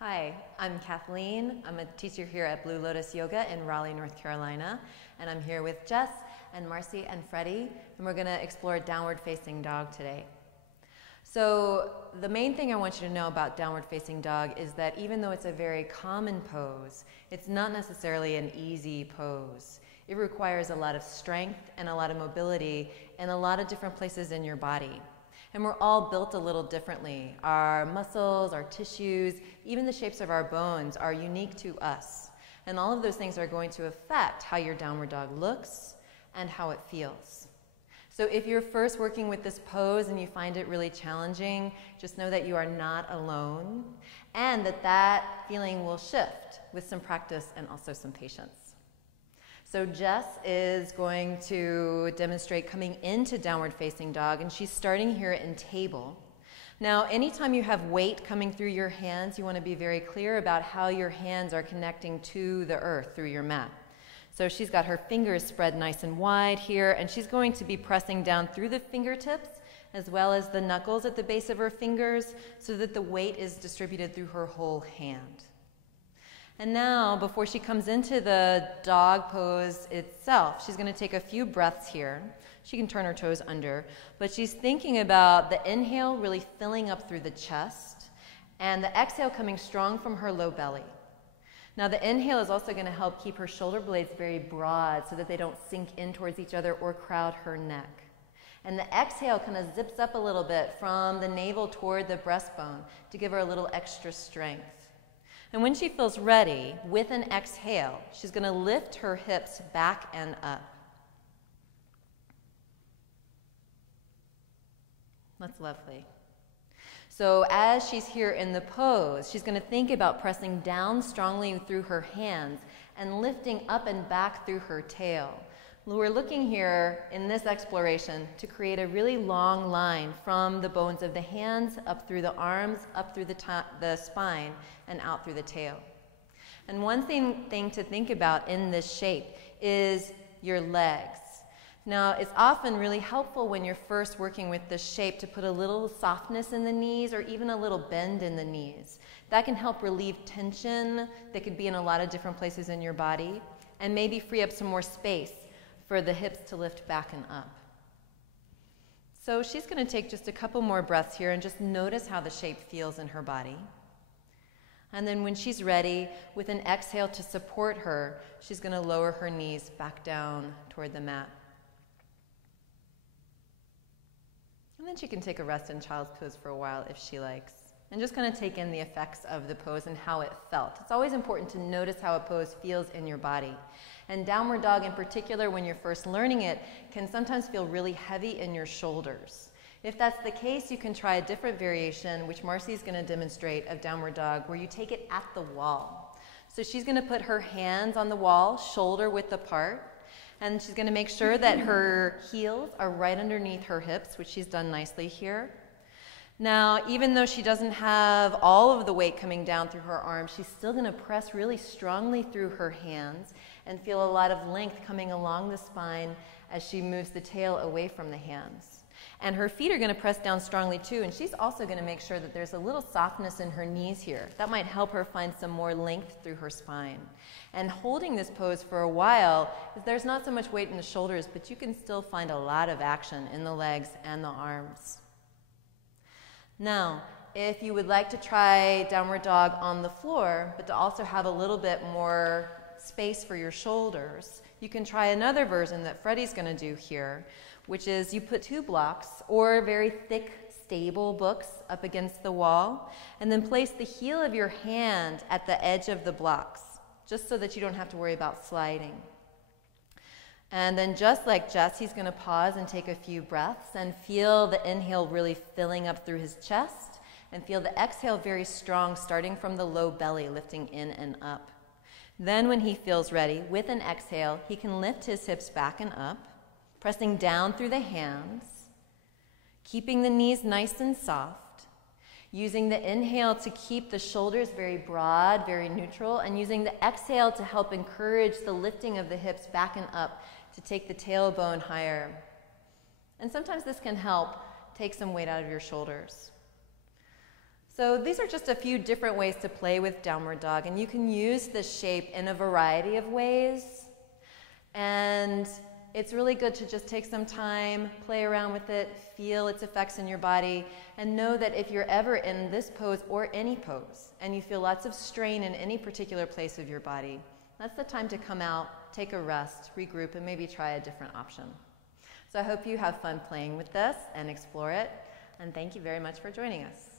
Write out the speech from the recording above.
Hi, I'm Kathleen. I'm a teacher here at Blue Lotus Yoga in Raleigh, North Carolina. And I'm here with Jess and Marcy and Freddie, and we're going to explore downward facing dog today. So the main thing I want you to know about downward facing dog is that even though it's a very common pose, it's not necessarily an easy pose. It requires a lot of strength and a lot of mobility in a lot of different places in your body. And we're all built a little differently. Our muscles, our tissues, even the shapes of our bones are unique to us. And all of those things are going to affect how your downward dog looks and how it feels. So if you're first working with this pose and you find it really challenging, just know that you are not alone and that feeling will shift with some practice and also some patience. So Jess is going to demonstrate coming into downward facing dog, and she's starting here in table. Now, anytime you have weight coming through your hands, you want to be very clear about how your hands are connecting to the earth through your mat. So she's got her fingers spread nice and wide here, and she's going to be pressing down through the fingertips as well as the knuckles at the base of her fingers so that the weight is distributed through her whole hand. And now, before she comes into the dog pose itself, she's going to take a few breaths here. She can turn her toes under, but she's thinking about the inhale really filling up through the chest and the exhale coming strong from her low belly. Now, the inhale is also going to help keep her shoulder blades very broad so that they don't sink in towards each other or crowd her neck. And the exhale kind of zips up a little bit from the navel toward the breastbone to give her a little extra strength. And when she feels ready, with an exhale, she's going to lift her hips back and up. That's lovely. So as she's here in the pose, she's going to think about pressing down strongly through her hands and lifting up and back through her tail. We're looking here in this exploration to create a really long line from the bones of the hands up through the arms, up through the spine, and out through the tail. And one thing to think about in this shape is your legs. Now, it's often really helpful when you're first working with this shape to put a little softness in the knees or even a little bend in the knees. That can help relieve tension that could be in a lot of different places in your body and maybe free up some more space for the hips to lift back and up. So she's going to take just a couple more breaths here and just notice how the shape feels in her body. And then when she's ready, with an exhale to support her, she's going to lower her knees back down toward the mat. And then she can take a rest in child's pose for a while if she likes. And just kind of take in the effects of the pose and how it felt. It's always important to notice how a pose feels in your body. And downward dog in particular, when you're first learning it, can sometimes feel really heavy in your shoulders. If that's the case, you can try a different variation, which Marcy's going to demonstrate, of downward dog, where you take it at the wall. So she's going to put her hands on the wall, shoulder width apart, and she's going to make sure that her heels are right underneath her hips, which she's done nicely here. Now, even though she doesn't have all of the weight coming down through her arms, she's still going to press really strongly through her hands and feel a lot of length coming along the spine as she moves the tail away from the hands. And her feet are going to press down strongly too, and she's also going to make sure that there's a little softness in her knees here. That might help her find some more length through her spine. And holding this pose for a while, there's not so much weight in the shoulders, but you can still find a lot of action in the legs and the arms. Now, if you would like to try downward dog on the floor, but to also have a little bit more space for your shoulders, you can try another version that Freddie's going to do here, which is you put 2 blocks or very thick, stable books up against the wall, and then place the heel of your hand at the edge of the blocks, just so that you don't have to worry about sliding. And then just like Jess, he's going to pause and take a few breaths and feel the inhale really filling up through his chest and feel the exhale very strong starting from the low belly, lifting in and up. Then when he feels ready, with an exhale, he can lift his hips back and up, pressing down through the hands, keeping the knees nice and soft, using the inhale to keep the shoulders very broad, very neutral, and using the exhale to help encourage the lifting of the hips back and up to take the tailbone higher. And sometimes this can help take some weight out of your shoulders. So these are just a few different ways to play with downward dog, and you can use this shape in a variety of ways. And it's really good to just take some time, play around with it, feel its effects in your body, and know that if you're ever in this pose or any pose, and you feel lots of strain in any particular place of your body, that's the time to come out, take a rest, regroup, and maybe try a different option. So I hope you have fun playing with this and explore it, and thank you very much for joining us.